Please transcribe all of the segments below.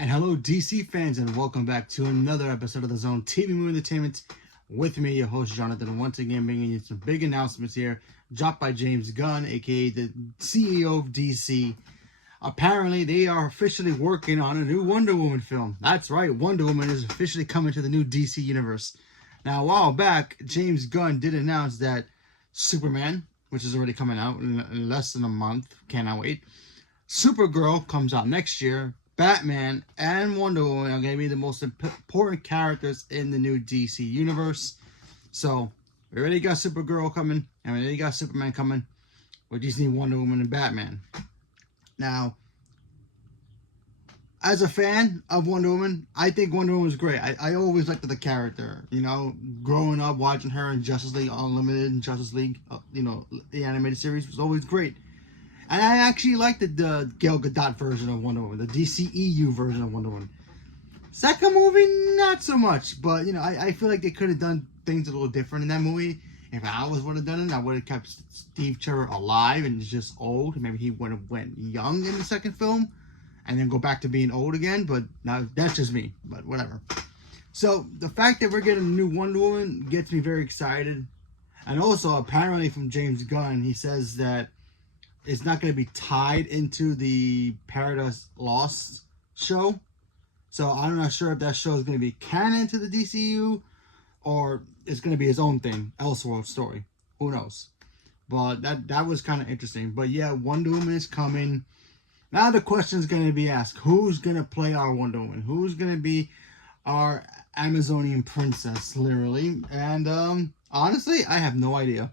And hello, DC fans, and welcome back to another episode of the Zone TV Movie Entertainment. With me, your host Jonathan, once again bringing you some big announcements here, dropped by James Gunn, aka the CEO of DC. Apparently, they are officially working on a new Wonder Woman film. That's right, Wonder Woman is officially coming to the new DC universe. Now, a while back, James Gunn did announce that Superman, which is already coming out in less than a month, cannot wait. Supergirl comes out next year. Batman and Wonder Woman are going to be the most important characters in the new DC universe. So, we already got Supergirl coming, and we already got Superman coming. We just need Wonder Woman and Batman. Now, as a fan of Wonder Woman, I think Wonder Woman was great. I always liked the character. You know, growing up, watching her in Justice League Unlimited and Justice League, the animated series was always great. And I actually liked the Gal Gadot version of Wonder Woman, the DCEU version of Wonder Woman. Second movie, not so much. But, I feel like they could have done things a little different in that movie. If I would have done it, I would have kept Steve Trevor alive and just old. Maybe he would have went young in the second film and then go back to being old again. But now that's just me. But whatever. So the fact that we're getting a new Wonder Woman gets me very excited. And also, apparently from James Gunn, he says that it's not going to be tied into the Paradise Lost show. So I'm not sure if that show is going to be canon to the DCU or it's going to be his own thing, Elseworld story. Who knows? But that was kind of interesting. But yeah, Wonder Woman is coming. Now the question is going to be asked, who's going to play our Wonder Woman? Who's going to be our Amazonian princess, literally? And honestly, I have no idea.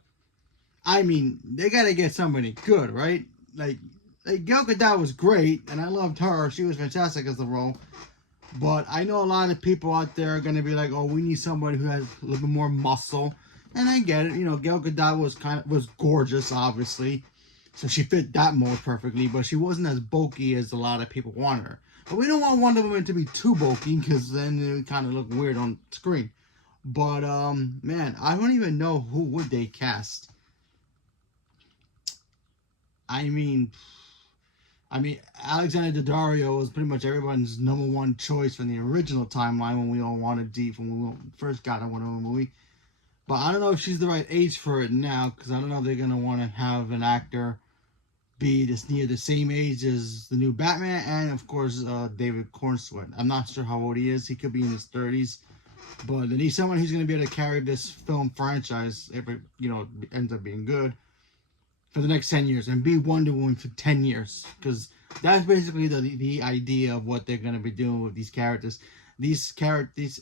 I mean, they gotta get somebody good, right? Like Gal Gadot was great, and I loved her. She was fantastic as the role. But I know a lot of people out there are gonna be like, "Oh, we need somebody who has a little bit more muscle." And I get it. Gal Gadot was gorgeous, obviously, so she fit that mold perfectly. But she wasn't as bulky as a lot of people want her. But we don't want Wonder Woman to be too bulky, because then it would kind of look weird on screen. But man, I don't even know who would they cast. I mean, Alexander Daddario was pretty much everyone's number one choice from the original timeline when we all wanted Deep when we first got a Wonder Woman movie. But I don't know if she's the right age for it now, because I don't know if they're gonna want to have an actor be near the same age as the new Batman and of course David Cornsweet. I'm not sure how old he is. He could be in his 30s, but they need someone who's gonna be able to carry this film franchise if it ends up being good for the next 10 years and be Wonder Woman for 10 years, because that's basically the idea of what they're going to be doing with these characters. These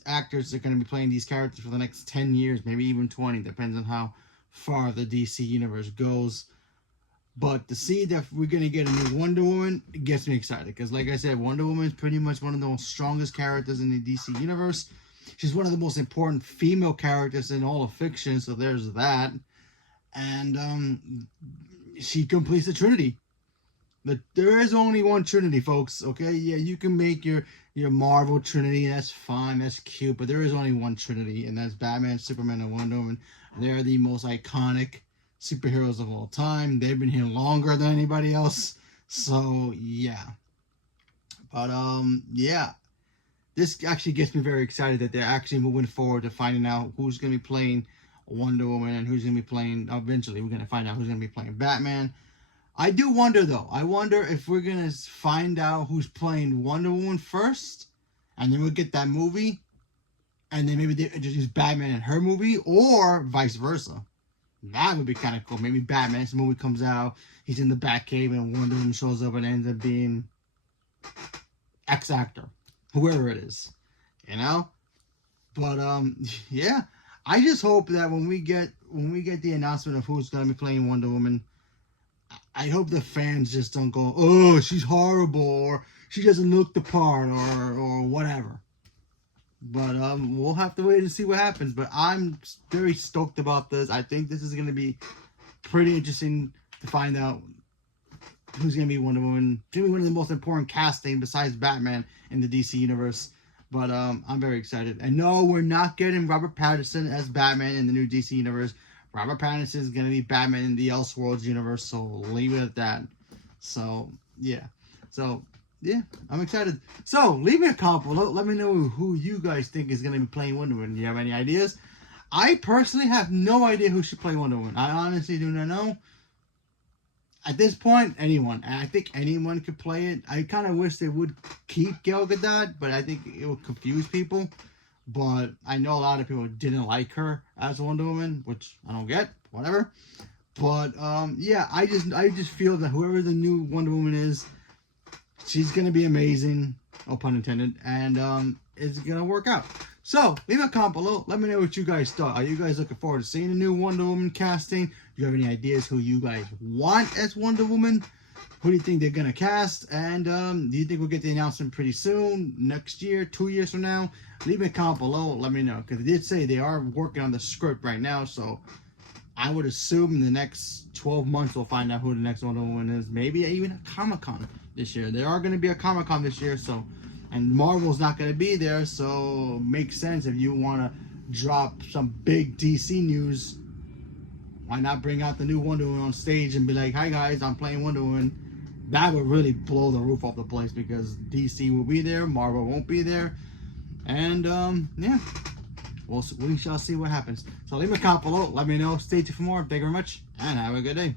actors are going to be playing these characters for the next 10 years, maybe even 20, depends on how far the DC universe goes. But to see that we're going to get a new Wonder Woman, it gets me excited, because like I said, Wonder Woman is pretty much one of the most strongest characters in the DC universe. She's one of the most important female characters in all of fiction, so there's that. And she completes the Trinity. There is only one Trinity, folks. Okay, yeah, you can make your Marvel Trinity. That's fine. That's cute. But there is only one Trinity, and that's Batman, Superman, and Wonder Woman. They are the most iconic superheroes of all time. They've been here longer than anybody else. So yeah. But yeah. This actually gets me very excited that they're actually moving forward to finding out who's going to be playing Wonder Woman and who's going to be playing, eventually we're going to find out who's going to be playing Batman. I do wonder though, I wonder if we're going to find out who's playing Wonder Woman first, and then we'll get that movie, and then maybe they introduce Batman in her movie, or vice versa. That would be kind of cool. Maybe Batman's movie comes out, he's in the Batcave, and Wonder Woman shows up and ends up being X actor, whoever it is, But yeah. I just hope that when we get the announcement of who's gonna be playing Wonder Woman, I hope the fans just don't go, "Oh, she's horrible," or "She doesn't look the part," or whatever. But we'll have to wait and see what happens. But I'm very stoked about this. I think this is gonna be pretty interesting to find out who's gonna be Wonder Woman. It's gonna be one of the most important casting besides Batman in the DC universe. But I'm very excited. And no, we're not getting Robert Pattinson as Batman in the new DC universe. Robert Pattinson is going to be Batman in the Elseworlds universe, so leave it at that. So, yeah. So, yeah, I'm excited. So leave me a comment below. Let me know who you guys think is going to be playing Wonder Woman. Do you have any ideas? I personally have no idea who should play Wonder Woman. I honestly do not know. At this point, anyone. I think anyone could play it. I kind of wish they would keep Gal Gadot, but I think it would confuse people. But I know a lot of people didn't like her as Wonder Woman, which I don't get. Whatever. But yeah, I just feel that whoever the new Wonder Woman is, she's gonna be amazing. No pun intended. And it's gonna work out. So, leave a comment below. Let me know what you guys thought. Are you guys looking forward to seeing the new Wonder Woman casting? Do you have any ideas who you guys want as Wonder Woman? Who do you think they're going to cast? And do you think we'll get the announcement pretty soon? Next year? 2 years from now? Leave a comment below. Let me know. Because they did say they are working on the script right now. So, I would assume in the next 12 months we'll find out who the next Wonder Woman is. Maybe even a Comic-Con this year. There are going to be a Comic-Con this year. So... and Marvel's not going to be there, so makes sense if you want to drop some big DC news. Why not bring out the new Wonder Woman on stage and be like, "Hi guys, I'm playing Wonder Woman." That would really blow the roof off the place because DC will be there, Marvel won't be there, and yeah, we shall see what happens. So leave me a comment below. Let me know. Stay tuned for more. Thank you very much, and have a good day.